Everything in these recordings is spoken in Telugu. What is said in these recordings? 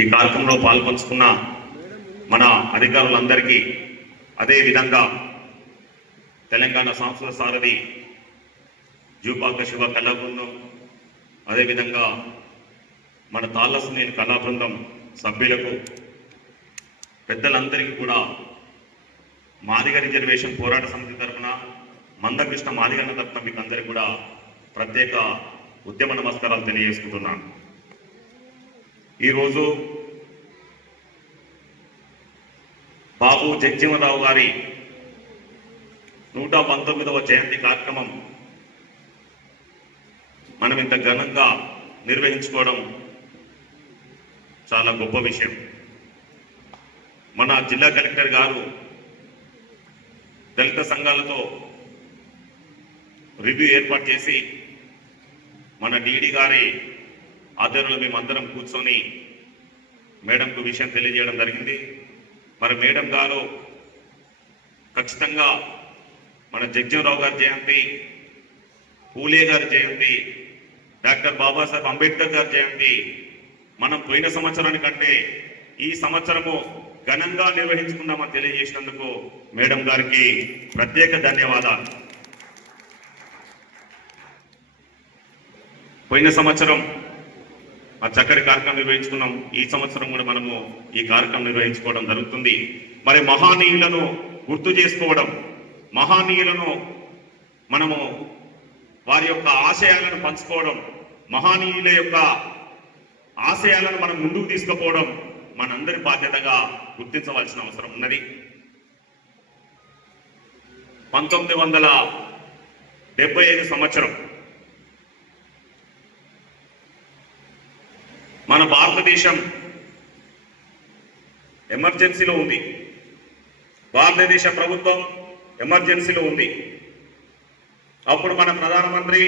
ఈ కార్యక్రమంలో పాల్పంచుకున్న మన అధికారులందరికీ, అదేవిధంగా తెలంగాణ సంస్కృత సారథి జూపాక శివ కళా బృందం, అదేవిధంగా మన తాళ్ళసునేని కళా బృందం సభ్యులకు, పెద్దలందరికీ కూడా మాదిగ రిజర్వేషన్ పోరాట సమితి తరఫున, మందకృష్ణ మాదిగన్న తరఫున మీకు అందరికీ కూడా ప్రత్యేక ఉద్యమ నమస్కారాలు తెలియజేసుకుంటున్నాను. ఈరోజు బాబు జగజ్జీవనరావు గారి 119వ జయంతి కార్యక్రమం మనం ఇంత ఘనంగా నిర్వహించుకోవడం చాలా గొప్ప విషయం. మన జిల్లా కలెక్టర్ గారు దళిత సంఘాలతో రివ్యూ ఏర్పాటు చేసి మన డీడీ గారి ఆధ్వర్యంలో మేమందరం కూర్చొని మేడంకు విషయం తెలియజేయడం జరిగింది. మరి మేడం గారు ఖచ్చితంగా మన జగజ్జీవనరావు గారి జయంతి, పూలే గారి జయంతి, డాక్టర్ బాబాసాహెబ్ అంబేద్కర్ గారి జయంతి మనం పోయిన సంవత్సరానికంటే ఈ సంవత్సరము ఘనంగా నిర్వహించుకుందామని తెలియజేసినందుకు మేడం గారికి ప్రత్యేక ధన్యవాదాలు. పోయిన సంవత్సరం ఆ చక్కటి కార్యక్రమం నిర్వహించుకున్నాం. ఈ సంవత్సరం కూడా మనము ఈ కార్యక్రమం నిర్వహించుకోవడం జరుగుతుంది. మరి మహానీయులను గుర్తు చేసుకోవడం, మహానీయులను మనము వారి యొక్క ఆశయాలను పంచుకోవడం, మహానీయుల యొక్క ఆశయాలను మనం ముందుకు తీసుకుపోవడం మనందరి బాధ్యతగా గుర్తించవలసిన అవసరం ఉన్నది. 1975 సంవత్సరం మన భారతదేశం ఎమర్జెన్సీలో ఉంది. భారతదేశ ప్రభుత్వం ఎమర్జెన్సీలో ఉంది. అప్పుడు మన ప్రధానమంత్రి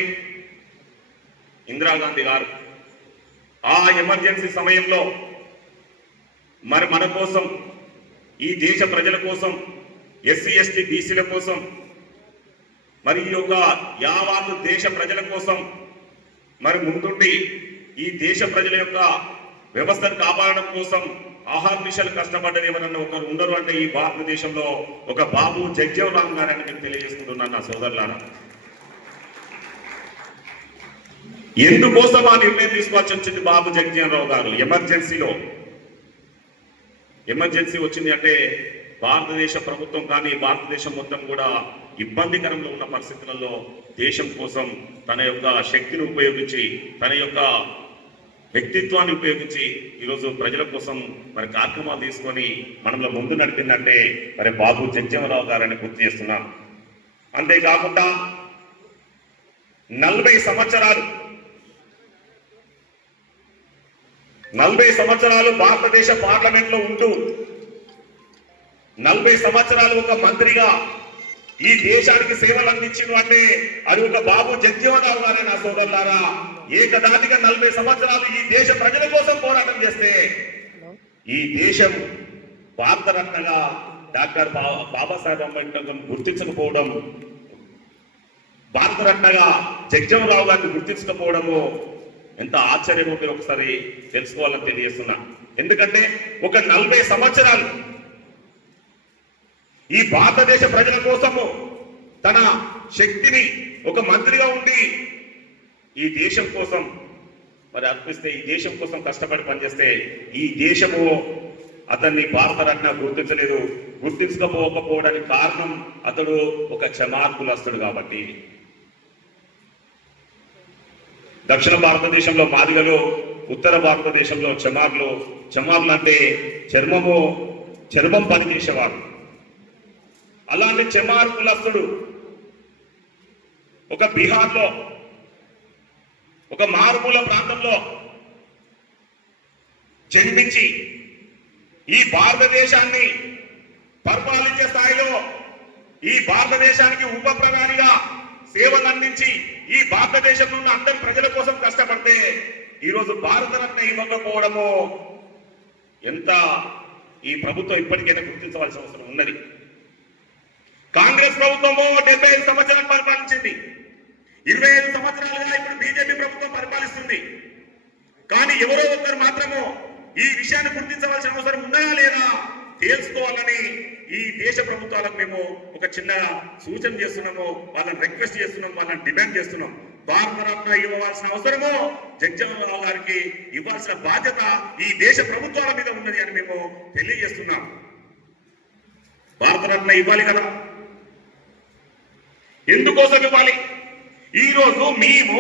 ఇందిరాగాంధీ గారు ఆ ఎమర్జెన్సీ సమయంలో మరి మన కోసం, ఈ దేశ ప్రజల కోసం, ఎస్సీ ఎస్టీ బీసీల కోసం, మరి ఈ యొక్క యావత్తు దేశ ప్రజల కోసం మరి ముందుండి ఈ దేశ ప్రజల యొక్క వ్యవస్థను కాపాడడం కోసం ఆహార్నిశలు కష్టపడ్డది ఎవరన్నా ఒకరు ఉండరు అంటే ఈ భారతదేశంలో ఒక బాబు జగజ్జీవనరావు గారని మీకు తెలియజేసుకుంటున్నాను నా సోదరులారా. ఎందుకోసం ఆ నిర్ణయం తీసుకోవాల్సి వచ్చింది బాబు జగజ్జీవనరావు గారు? ఎమర్జెన్సీ వచ్చింది అంటే భారతదేశ ప్రభుత్వం కానీ భారతదేశం మొత్తం కూడా ఇబ్బందికరంలో ఉన్న పరిస్థితులలో దేశం కోసం తన యొక్క శక్తిని ఉపయోగించి, తన యొక్క వ్యక్తిత్వాన్ని ఉపయోగించి ఈరోజు ప్రజల కోసం మరి కార్యక్రమాలు తీసుకొని మనలో ముందు నడిపిందంటే మరి బాబు జగజ్జీవనరావు గారని గుర్తు చేస్తున్నాం. అంతేకాకుండా 40 సంవత్సరాలు భారతదేశ పార్లమెంట్ లో ఉంటూ 40 సంవత్సరాలు ఒక మంత్రిగా ఈ దేశానికి సేవలు అందించిండు అంటే అది ఒక బాబు జగజ్జీవనరావు గారే నా సోదరులారా. ఏకదాటిగా 40 సంవత్సరాలు ఈ దేశ ప్రజల కోసం పోరాటం చేస్తే ఈ దేశం భారతరత్నగా డాక్టర్ బాబాసాహెబ్ అంబేద్కర్ గుర్తించకపోవడం, భారతరత్నగా జగజ్జీవనరావు గారిని గుర్తించకపోవడము ఎంత ఆశ్చర్యమో మీరు ఒకసారి తెలుసుకోవాలని తెలియజేస్తున్నా. ఎందుకంటే ఒక 40 సంవత్సరాలు ఈ భారతదేశ ప్రజల కోసము తన శక్తిని ఒక మంత్రిగా ఉండి ఈ దేశం కోసం మరి అర్పిస్తే, ఈ దేశం కోసం కష్టపడి పనిచేస్తే ఈ దేశము అతన్ని భారతరత్న గుర్తించలేదు. గుర్తించకపోవడానికి కారణం అతడు ఒక క్షమార్కులస్తుడు కాబట్టి. దక్షిణ భారతదేశంలో మాదిగలు, ఉత్తర భారతదేశంలో చమార్లు అంటే చర్మం పని చేసేవారు. అలాంటి చమార్ కులస్తుడు ఒక బీహార్లో ఒక మారుమూల ప్రాంతంలో జన్మించి ఈ భారతదేశాన్ని పరిపాలించే స్థాయిలో ఈ భారతదేశానికి ఉప ప్రధానిగా సేవలు అందించి ఈ భారతదేశంలో ఉన్న అందరి ప్రజల కోసం కష్టపడితే ఈరోజు భారతరత్న ఇవ్వకపోవడము ఎంత ఈ ప్రభుత్వం ఇప్పటికైనా గుర్తించవలసిన అవసరం ఉన్నది. కాంగ్రెస్ ప్రభుత్వము 75 సంవత్సరాలు పరిపాలించింది. 25 సంవత్సరాలుగా ఇప్పుడు బీజేపీ ప్రభుత్వం పరిపాలిస్తుంది. కానీ ఎవరో ఒకరు మాత్రము ఈ విషయాన్ని గుర్తించవలసిన అవసరం ఉన్నదా లేదా తెలుసుకోవాలని ఈ దేశ ప్రభుత్వాలకు మేము ఒక చిన్న సూచన చేస్తున్నాము, వాళ్ళని రిక్వెస్ట్ చేస్తున్నాం, వాళ్ళని డిమాండ్ చేస్తున్నాం. భారతరత్న ఇవ్వాల్సిన అవసరము జగజ్జీవన్ రావు గారికి ఇవ్వాల్సిన బాధ్యత ఈ దేశ ప్రభుత్వాల మీద ఉన్నది అని మేము తెలియజేస్తున్నాం. భారతరత్న ఇవ్వాలి కదా, ఎందుకోసం ఇవ్వాలి? ఈ రోజు మేము